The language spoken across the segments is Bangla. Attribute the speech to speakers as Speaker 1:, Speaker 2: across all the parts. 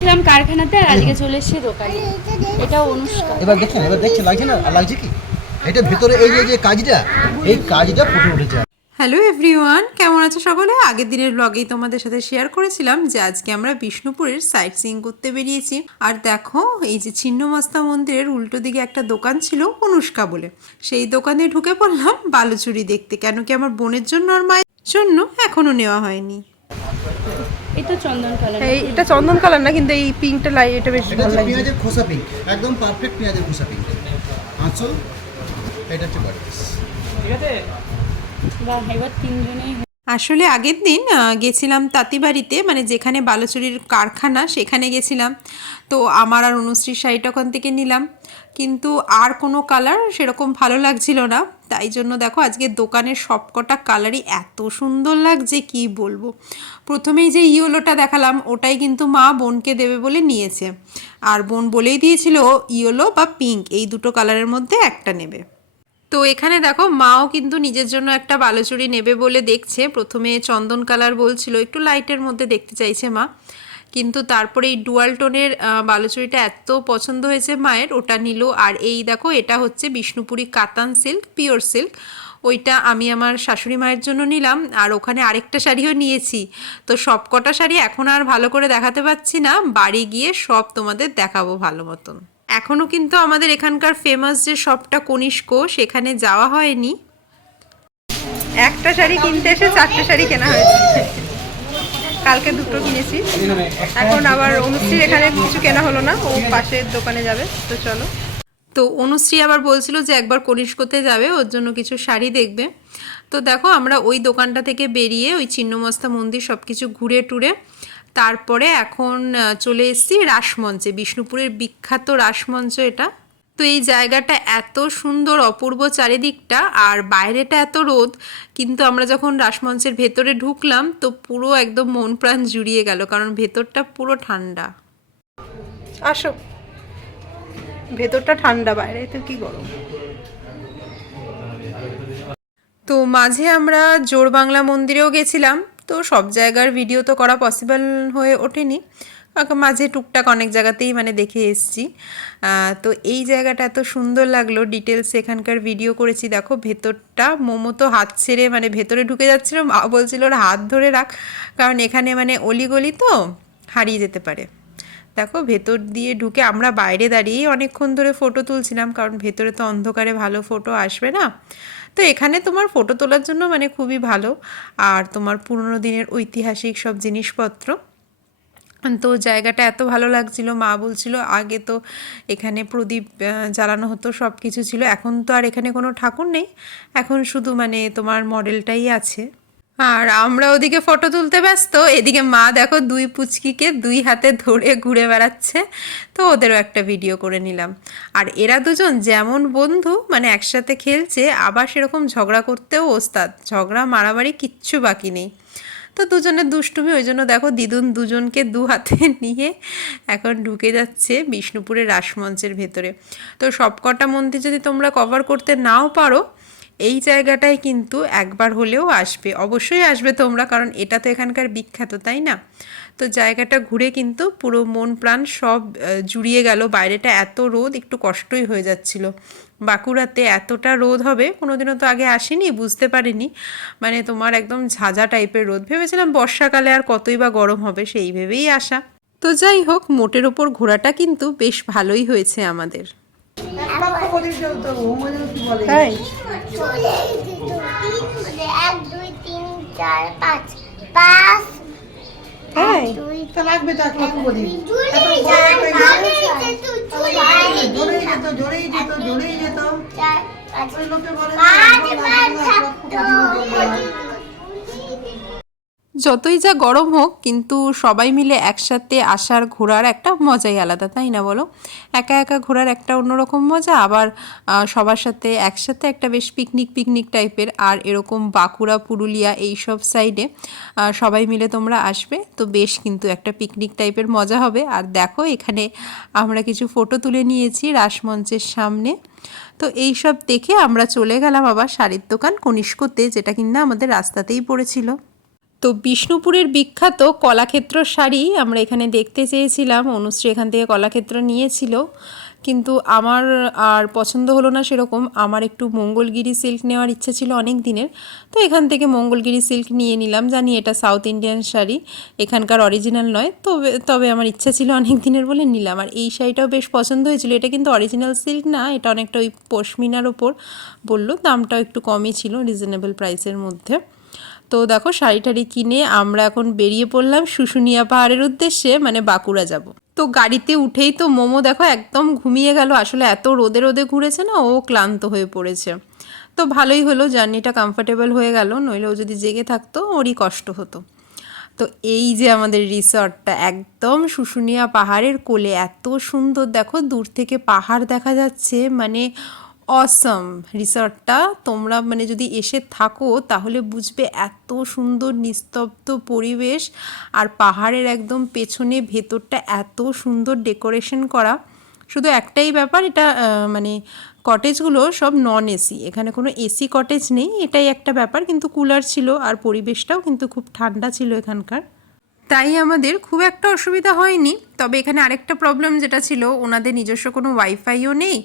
Speaker 1: ছিলাম কারখানাতে আর আজকে চলে এসেছি দোকানে। এটা অনুষ্কা।
Speaker 2: এবার দেখছেন এবার দেখছেন লাগছে না? আর লাগছে কি? এটা ভেতরে এই যে কাজটা এই কাজটা ফুটে উঠেছে।
Speaker 3: হ্যালো এভরিওয়ান কেমন আছো সকলে? আগের দিনের ব্লগেই তোমাদের সাথে শেয়ার করেছিলাম যে আজকে আমরা বিষ্ণুপুরের সাইট সিইং করতে বেরিয়েছি। আর দেখো এই যে ছিন্নমস্তা মন্দিরের উল্টো দিকে একটা দোকান ছিল অনুষ্কা বলে। সেই দোকানে ঢুকে পড়লাম বালুচুরি দেখতে কেন কি আমার বোনের জন্য আর মায়ের জন্য এখনও নেওয়া হয়নি।
Speaker 1: এটা চন্দন কালার
Speaker 3: এই এটা চন্দন কালার না কিন্তু এই পিঙ্কটা লাই এটা বেশ ভালো লাগে
Speaker 2: পেঁয়াজের খোসা পিঙ্ক একদম পারফেক্ট পেঁয়াজের খোসা পিঙ্ক আঁচল এটা হচ্ছে বডি
Speaker 1: বাহ এবার তিনজনেই
Speaker 3: আসলে আগের দিন গেছিলাম তাঁতিবাড়িতে মানে যেখানে বালুচুরির কারখানা, সেখানে গেছিলাম। তো আমার আর অনুশ্রীর শাড়িটা ওখান থেকে নিলাম। কিন্তু আর কোনো কালার সেরকম ভালো লাগছিল না। তাই জন্য দেখো, আজকে দোকানের সবকটা কালারই এত সুন্দর লাগছে, কি বলব? প্রথমেই যে ইয়োলোটা দেখালাম, ওটাই কিন্তু মা বোনকে দেবে বলে নিয়েছে। আর বোন বলেই দিয়েছিল ইয়োলো বা পিঙ্ক, এই দুটো কালারের মধ্যে একটা নেবে। তো এখানে দেখো মাও কিন্তু নিজের জন্য একটা বালুচুরি নেবে বলে দেখছে। প্রথমে চন্দন কালার বলছিল, একটু লাইটের মধ্যে দেখতে চাইছে মা। কিন্তু তারপরে এই ডুয়াল টোনের বালুচুরিটা এত পছন্দ হয়েছে মায়ের, ওটা নিল। আর এই দেখো, এটা হচ্ছে বিষ্ণুপুরি কাতান সিল্ক পিওর সিল্ক ওইটা আমি আমার শাশুড়ি মায়ের জন্য নিলাম। আর ওখানে আরেকটা শাড়িও নিয়েছি। তো সব কটা শাড়ি এখন আর ভালো করে দেখাতে পাচ্ছি না। বাড়ি গিয়ে সব তোমাদের দেখাবো ভালো মতন। এখনও কিন্তু আমাদের এখানকার ফেমাস যে শপটা কনিষ্ক, সেখানে যাওয়া হয়নি। একটা শাড়ি কিনতে এসে চারটে শাড়ি কেনা হয়েছে। কালকে দুটো কিনেছি। এখন আবার অনুশ্রীর এখানে কিছু কেনা হলো না, ও পাশের দোকানে যাবে, তো চলো। তো অনুশ্রী আবার বলছিল যে একবার কনিষ্কতে যাবে, ওর জন্য কিছু শাড়ি দেখবে। তো দেখো, আমরা ওই দোকানটা থেকে বেরিয়ে ওই ছিন্নমস্তা মন্দির সব কিছু ঘুরে টুরে তারপরে এখন চলে এসেছি রাসমঞ্চে বিষ্ণুপুরের বিখ্যাত রাসমঞ্চ এটা। তো এই জায়গাটা এত সুন্দর অপূর্ব চারিদিকটা আর বাইরেটা এত রোদ কিন্তু আমরা যখন রাসমঞ্চের ভেতরে ঢুকলাম তো পুরো একদম মন প্রাণ জুড়িয়ে গেল কারণ ভেতরটা পুরো ঠান্ডা। আসো। ভেতরটা ঠান্ডা বাইরে তো কি গরম। তো মাঝে আমরা জোর বাংলা মন্দিরেও গেছিলাম তো সব জায়গার ভিডিও তো করা পসিবল হয়ে ওঠেনি। মাঝে টুকটাক অনেক জায়গাতেই মানে দেখে এসেছি। তো এই জায়গাটা এত সুন্দর লাগল ডিটেলস এখানকার ভিডিও করেছি। দেখো, ভেতরটা মোমো তো হাত ছেড়ে মানে ভেতরে ঢুকে যাচ্ছিল। বলছিল, ওর হাত ধরে রাখ। কারণ এখানে মানে অলিগলি তো হারিয়ে যেতে পারে। দেখো, ভেতর দিয়ে ঢুকে আমরা বাইরে দাঁড়িয়েই অনেকক্ষণ ধরে ফটো তুলছিলাম। কারণ ভেতরে তো অন্ধকারে ভালো ফটো আসবে না। তো এখানে তোমার ফটো তোলার জন্য মানে খুবই ভালো। আর তোমার পুরনো দিনের ঐতিহাসিক সব জিনিসপত্র। তো জায়গাটা এত ভালো লাগছিল, মা বলছিল আগে তো এখানে প্রদীপ জ্বালানো হতো সব কিছু ছিল। এখন তো আর এখানে কোনো ঠাকুর নেই। এখন শুধু মানে তোমার মডেলটাই আছে। আর আমরা ওদিকে ফটো তুলতে ব্যস্ত। এদিকে মা দেখো দুই পুচকিকে দুই হাতে ধরে ঘুরে বেড়াচ্ছে। তো ওদেরও একটা ভিডিও করে নিলাম। আর এরা দুজন যেমন বন্ধু মানে একসাথে খেলছে, আবার সেরকম ঝগড়া করতেও ওস্তাদ। ঝগড়া, মারামারি কিচ্ছু বাকি নেই। তো দুজনের দুষ্টুমি, ওই জন্য দেখো দিদুন দুজনকে দু হাতে নিয়ে এখন ঢুকে যাচ্ছে বিষ্ণুপুরের রাসমঞ্চের ভেতরে। তো সবকটা মন্দির যদি তোমরা কভার করতে নাও পারো এই জায়গাটায় কিন্তু একবার হলেও আসবে। অবশ্যই আসবে তোমরা, কারণ এটা তো এখানকার বিখ্যাত, তাই না? তো জায়গাটা ঘুরে কিন্তু পুরো মন প্রাণ সব জুড়িয়ে গেল। বাইরেটা এত রোদ, একটু কষ্টই হয়ে যাচ্ছিল। বাঁকুড়াতে এতটা রোদ হবে, কোনোদিনও তো আগে আসেনি, বুঝতে পারিনি। মানে তোমার একদম ঝাঁঝা টাইপের রোদ। ভেবেছিলাম বর্ষাকালে আর কতই বা গরম হবে, সেই ভেবেই আসা। তো যাই হোক, মোটের ওপর ঘোরাটা কিন্তু বেশ ভালোই হয়েছে আমাদের। তাই
Speaker 4: চলে যেত তিন এক দুই তিন চার পাঁচ। পাঁচ
Speaker 3: তাই
Speaker 5: তা লাগবে তো এক লক্ষ
Speaker 4: যেত
Speaker 5: জোরেই যেত জোরেই যেত জোরেই যেত ওই লোকে বলে
Speaker 3: যতই যা গরম হোক, কিন্তু সবাই মিলে একসাথে আসার, ঘোরার একটা মজাই আলাদা, তাই না বলো? একা একা ঘোরার একটা অন্যরকম মজা, আবার সবার সাথে একসাথে একটা বেশ পিকনিক পিকনিক টাইপের আর এরকম বাঁকুড়া, পুরুলিয়া এই সব সাইডে সবাই মিলে তোমরা আসবে, তো বেশ কিন্তু একটা পিকনিক টাইপের মজা হবে। আর দেখো, এখানে আমরা কিছু ফটো তুলে নিয়েছি রাসমঞ্চের সামনে। তো এই সব দেখে আমরা চলে গেলাম আবার শাড়ির দোকান কনিষ্কতে, যেটা কিনা আমাদের রাস্তাতেই পড়েছিল। তো বিষ্ণুপুরের বিখ্যাত কলাক্ষেত্র শাড়ি আমরা এখানে দেখতে চেয়েছিলাম। অনুশ্রী এখান থেকে কলাক্ষেত্র নিয়েছিল। কিন্তু আমার আর পছন্দ হলো না সেরকম। আমার একটু মঙ্গলগিরি সিল্ক নেওয়ার ইচ্ছে ছিল অনেক দিনের। তো এখান থেকে মঙ্গলগিরি সিল্ক নিয়ে নিলাম। জানি এটা সাউথ ইন্ডিয়ান শাড়ি, এখানকার অরিজিনাল নয়। তবে তবে আমার ইচ্ছা ছিল অনেক দিনের বলে নিলাম। আর এই শাড়িটাও বেশ পছন্দ হয়েছিল। এটা কিন্তু অরিজিনাল সিল্ক না, এটা অনেকটা ওই পশমিনার ওপর বলল। দামটাও একটু কমই ছিল, রিজনেবল প্রাইসের মধ্যে। তো দেখো শাড়ি টাড়ি কিনে আমরা এখন বেরিয়ে পড়লাম শুশুনিয়া পাহাড়ের উদ্দেশ্যে মানে বাঁকুড়া যাব। তো গাড়িতে উঠেই তো মোমো দেখো একদম ঘুমিয়ে গেল। আসলে এত রোদে রোদে ঘুরেছে না, ও ক্লান্ত হয়ে পড়েছে। তো ভালোই হলো, জার্নিটা কমফোর্টেবল হয়ে গেল, নইলে ও যদি জেগে থাকতো, ওরই কষ্ট হতো। তো এই যে আমাদের রিসর্টটা, একদম শুশুনিয়া পাহাড়ের কোলে, এত সুন্দর। দেখো দূর থেকে পাহাড় দেখা যাচ্ছে মানে অসম রিসর্টটা তোমরা মানে যদি এসে থাকো, তাহলে বুঝবে এত সুন্দর, নিস্তব্ধ পরিবেশ আর পাহাড়ের একদম পেছনে ভেতরটা এত সুন্দর ডেকোরেশন করা। শুধু একটাই ব্যাপার, এটা মানে কটেজগুলো সব নন এসি এখানে কোনো এসি কটেজ নেই, এটাই একটা ব্যাপার। কিন্তু কুলার ছিল আর পরিবেশটাও কিন্তু খুব ঠান্ডা ছিল এখানকার। তাই আমাদের খুব একটা অসুবিধা হয়নি। তবে এখানে আরেকটা প্রবলেম যেটা ছিল, ওনাদের নিজস্ব কোনো ওয়াইফাইও নেই,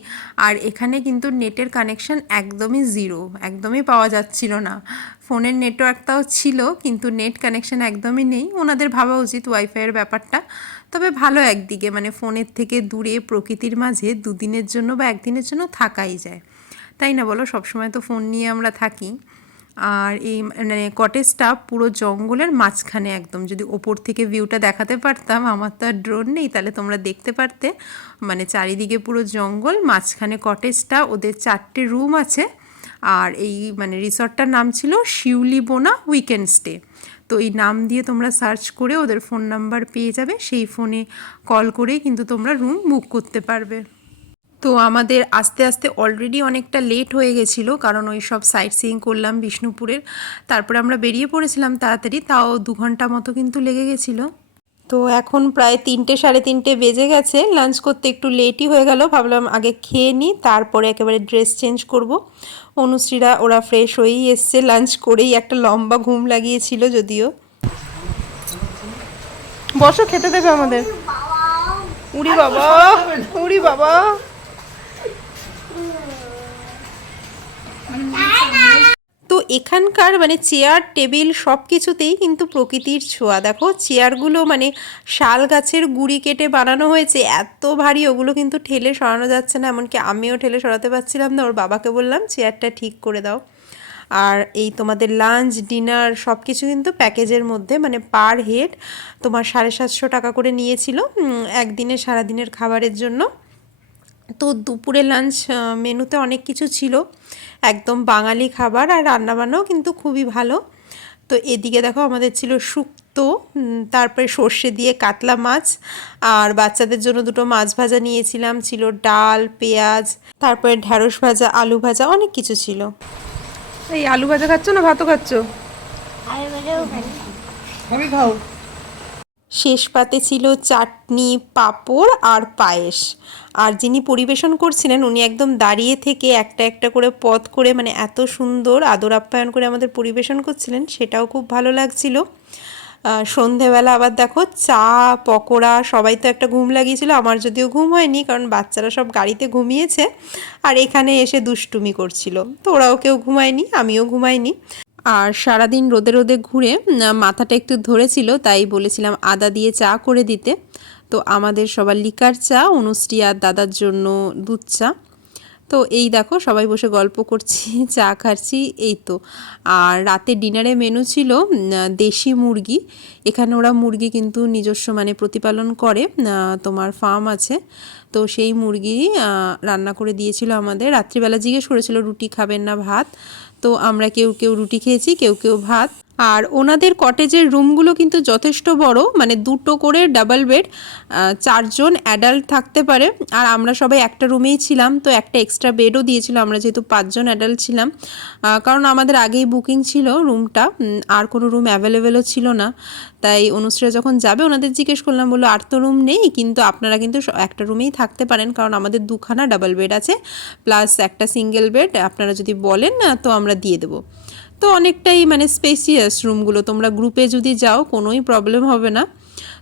Speaker 3: আর এখানে কিন্তু নেটের কানেকশন একদমই জিরো একদমই পাওয়া যাচ্ছিল না। ফোনের নেটওয়ার্কটাও ছিল, কিন্তু নেট কানেকশন একদমই নেই। ওনাদের ভাবা উচিত ওয়াইফাইয়ের ব্যাপারটা। তবে ভালো একদিকে মানে ফোনের থেকে দূরে, প্রকৃতির মাঝে দুদিনের জন্য বা একদিনের জন্য থাকাই যায়। তাই না বলো? সবসময় তো ফোন নিয়ে আমরা থাকি। আর এই মানে কটেজটা পুরো জঙ্গলের মাঝখানে একদম। যদি ওপর থেকে ভিউটা দেখাতে পারতাম, আমার তো আর ড্রোন নেই, তাহলে তোমরা দেখতে পারতে। মানে চারিদিকে পুরো জঙ্গল, মাঝখানে কটেজটা ওদের চারটে রুম আছে। আর এই মানে রিসর্টটার নাম ছিল শিউলি বোনা উইকেন্ড স্টে তো এই নাম দিয়ে তোমরা সার্চ করে ওদের ফোন নাম্বার পেয়ে যাবে। সেই ফোনে কল করেই কিন্তু তোমরা রুম বুক করতে পারবে। তো আমাদের আস্তে আস্তে অলরেডি অনেকটা লেট হয়ে গেছিল, কারণ ওই সব সাইট সিইং করলাম বিষ্ণুপুরের। তারপরে আমরা বেরিয়ে পড়েছিলাম তাড়াতাড়ি, তাও দু ঘণ্টা মতো কিন্তু লেগে গেছিল। তো এখন প্রায় তিনটে, সাড়ে তিনটে বেজে গেছে লাঞ্চ করতে একটু লেটই হয়ে গেল, ভাবলাম আগে খেয়ে নিই, তারপরে একেবারে ড্রেস চেঞ্জ করব। অনুশ্রীরা, ওরা ফ্রেশ হয়েই এসছে লাঞ্চ করেই একটা লম্বা ঘুম লাগিয়েছিল যদিও। বসো, খেতে দেবে আমাদের। উড়ি বাবা উড়ি বাবা। তো এখানকার মানে চেয়ার, টেবিল সব কিছুতেই কিন্তু প্রকৃতির ছোঁয়া। দেখো, চেয়ারগুলো মানে শাল গাছের গুড়ি কেটে বানানো হয়েছে। এত ভারী, ওগুলো কিন্তু ঠেলে সরানো যাচ্ছে না, এমনকি আমিও ঠেলে সরাতে পারছিলাম না, ওর বাবাকে বললাম, চেয়ারটা ঠিক করে দাও। আর এই তোমাদের লাঞ্চ ডিনার সব কিছু কিন্তু প্যাকেজের মধ্যে মানে পার হেড তোমার সাড়ে সাতশো টাকা করে নিয়েছিল একদিনে সারাদিনের খাবারের জন্য। তো দুপুরে লাঞ্চ মেনুতে অনেক কিছু ছিল। একদম বাঙালি খাবার আর রান্নাবান্নাও কিন্তু খুবই ভালো। তো এদিকে দেখো আমাদের ছিল শুক্তো তারপরে সর্ষে দিয়ে কাতলা মাছ। আর বাচ্চাদের জন্য দুটো মাছ ভাজা নিয়েছিলাম ছিল ডাল পেঁয়াজ তারপরে ঢ্যাঁড়স ভাজা আলু ভাজা অনেক কিছু ছিল। এই আলু ভাজা খাচ্ছ না ভাতও খাচ্ছ?
Speaker 5: খাও।
Speaker 3: শেষ পাতে ছিল চাটনি, পাঁপড় আর পায়েস। আর যিনি পরিবেশন করছিলেন, উনি একদম দাঁড়িয়ে থেকে একটা একটা করে পথ করে মানে এত সুন্দর আদর আপ্যায়ন করে আমাদের পরিবেশন করছিলেন, সেটাও খুব ভালো লাগছিল। সন্ধেবেলা আবার দেখো চা, পকোড়া, সবাই তো একটা ঘুম লাগিয়েছিল, আমার যদিও ঘুম হয়নি, কারণ বাচ্চারা সব গাড়িতে ঘুমিয়েছে, আর এখানে এসে দুষ্টুমি করছিল। তো ওরাও কেউ ঘুমায়নি, আমিও ঘুমাইনি। আর সারাদিন রোদে রোদে ঘুরে মাথাটা একটু ধরেছিল, তাই বলেছিলাম আদা দিয়ে চা করে দিতে। তো আমাদের সবার লিকার চা, অনুশ্রী আর দাদার জন্য দুধ চা। তো এই দেখো, সবাই বসে গল্প করছি, চা খাচ্ছি, এই তো। আর রাতে ডিনারে মেনু ছিল দেশি মুরগি। এখানে ওরা মুরগি কিন্তু নিজস্ব মানে প্রতিপালন করে তোমার ফার্ম আছে। তো সেই মুরগি রান্না করে দিয়েছিল আমাদের। রাত্রিবেলা জিজ্ঞেস করেছিল, রুটি খাবেন না ভাত? তো আমরা কেউ কেউ রুটি খেয়েছি কেউ কেউ ভাত। আর ওনাদের কটেজের রুমগুলো কিন্তু যথেষ্ট বড় মানে দুটো করে ডাবল বেড চারজন অ্যাডাল্ট থাকতে পারে। আর আমরা সবাই একটা রুমেই ছিলাম, তো একটা এক্সট্রা বেডও দিয়েছিল, আমরা যেহেতু পাঁচজন অ্যাডাল্ট ছিলাম। কারণ আমাদের আগেই বুকিং ছিল রুমটা আর কোনো রুম অ্যাভেলেবেলও ছিল না। তাই অনুশ্রী যখন যাবে, ওনাদের জিজ্ঞেস করলাম, বলল, আর তো রুম নেই, কিন্তু আপনারা কিন্তু একটা রুমেই থাকতে পারেন, কারণ আমাদের দুখানা ডাবল বেড আছে প্লাস একটা সিঙ্গেল বেড আপনারা যদি বলেন না তো আমরা দিয়ে দেবো। তো অনেকটাই মানে স্পেসিয়াস রুমগুলো তোমরা গ্রুপে যদি যাও, কোনোই প্রবলেম হবে না।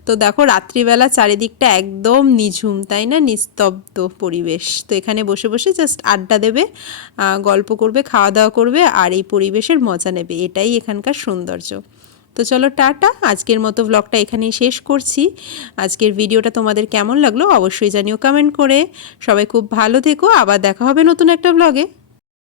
Speaker 3: তো দেখো, রাত্রিবেলা চারিদিকটা একদম নিঝুম, তাই না? নিস্তব্ধ পরিবেশ। তো এখানে বসে বসে জাস্ট আড্ডা দেবে গল্প করবে, খাওয়া দাওয়া করবে, আর এই পরিবেশের মজা নেবে। এটাই এখানকার সৌন্দর্য। তো চলো, টাটা। আজকের মতো ব্লগটা এখানেই শেষ করছি। আজকের ভিডিওটা তোমাদের কেমন লাগল অবশ্যই জানিও কমেন্ট করে। সবাই খুব ভালো থেকো। আবার দেখা হবে নতুন একটা ব্লগে